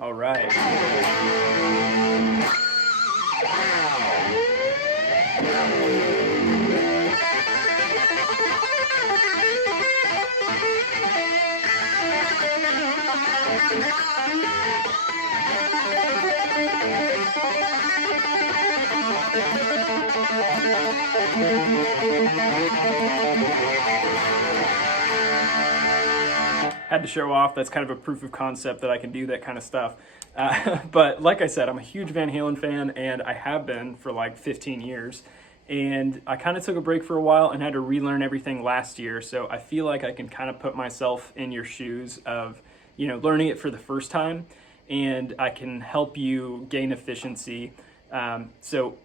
All right. Had to show off. That's kind of a proof of concept that I can do that kind of stuff. But like I said, I'm a huge Van Halen fan, and I have been for like 15 years. And I kind of took a break for a while and had to relearn everything last year. So I feel like I can kind of put myself in your shoes of, learning it for the first time, and I can help you gain efficiency. So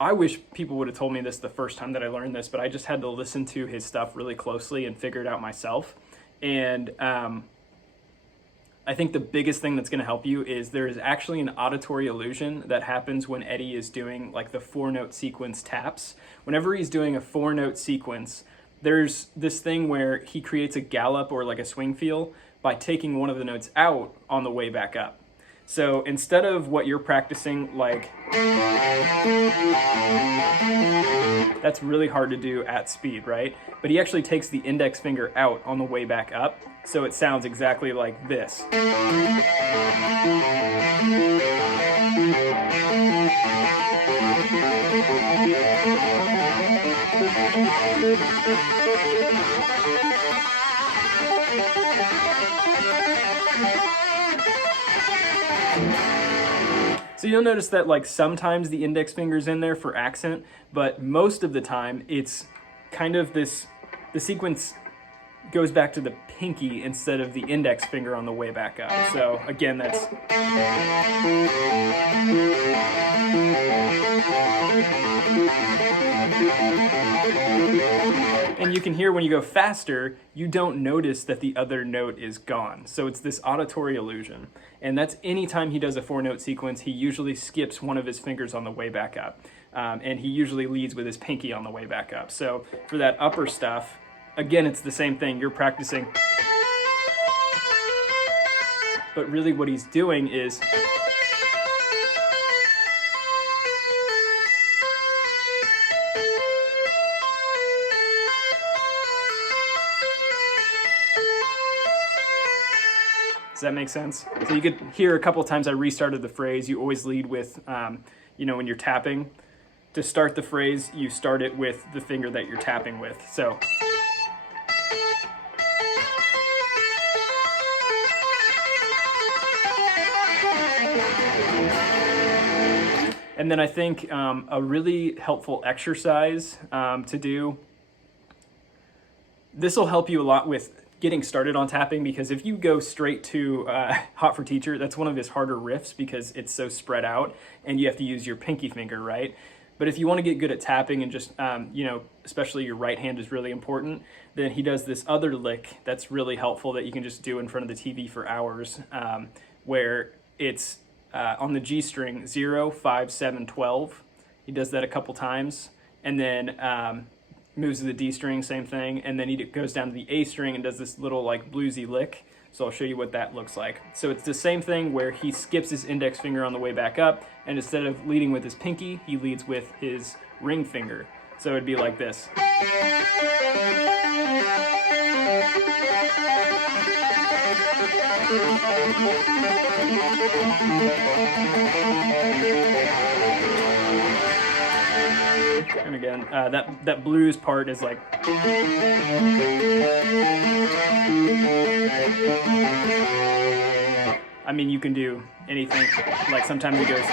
I wish people would have told me this the first time that I learned this, but I just had to listen to his stuff really closely and figure it out myself. And I think the biggest thing that's going to help you is there is actually an auditory illusion that happens when Eddie is doing like the 4-note sequence taps. Whenever he's doing a 4-note sequence, there's this thing where he creates a gallop or like a swing feel by taking one of the notes out on the way back up. So instead of what you're practicing, like, that's really hard to do at speed, right? But he actually takes the index finger out on the way back up, so it sounds exactly like this. So you'll notice that like sometimes the index finger's in there for accent, but most of the time it's kind of the sequence goes back to the pinky instead of the index finger on the way back up. So again, that's... And you can hear when you go faster, you don't notice that the other note is gone. So it's this auditory illusion. And that's anytime he does a 4-note sequence, he usually skips one of his fingers on the way back up. And he usually leads with his pinky on the way back up. So for that upper stuff, again, it's the same thing. You're practicing. But really what he's doing is... Does that make sense? So you could hear a couple times I restarted the phrase. You always lead with, when you're tapping. To start the phrase, you start it with the finger that you're tapping with. So. And then I think a really helpful exercise to do, this will help you a lot with getting started on tapping, because if you go straight to Hot for Teacher, that's one of his harder riffs because it's so spread out and you have to use your pinky finger, right? But if you want to get good at tapping and just, especially your right hand is really important, then he does this other lick that's really helpful that you can just do in front of the TV for hours, where it's on the G string, 0, 5, 7, 12. He does that a couple times, and then moves to the D string, same thing, and then he goes down to the A string and does this little like bluesy lick. So I'll show you what that looks like. So it's the same thing where he skips his index finger on the way back up, and instead of leading with his pinky, he leads with his ring finger. So it'd be like this. And again, that blues part is like... I mean, you can do anything. Like sometimes it goes...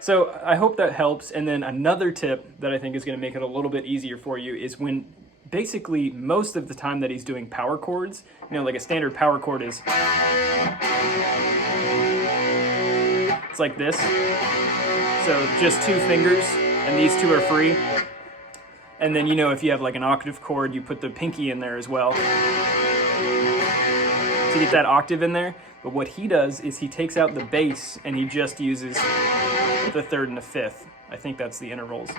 So I hope that helps. And then another tip that I think is going to make it a little bit easier for you is when basically most of the time that he's doing power chords, like a standard power chord is... It's like this. So just 2 fingers, and these 2 are free. And then, if you have like an octave chord, you put the pinky in there as well to get that octave in there. But what he does is he takes out the bass and he just uses the 3rd and the 5th. I think that's the intervals.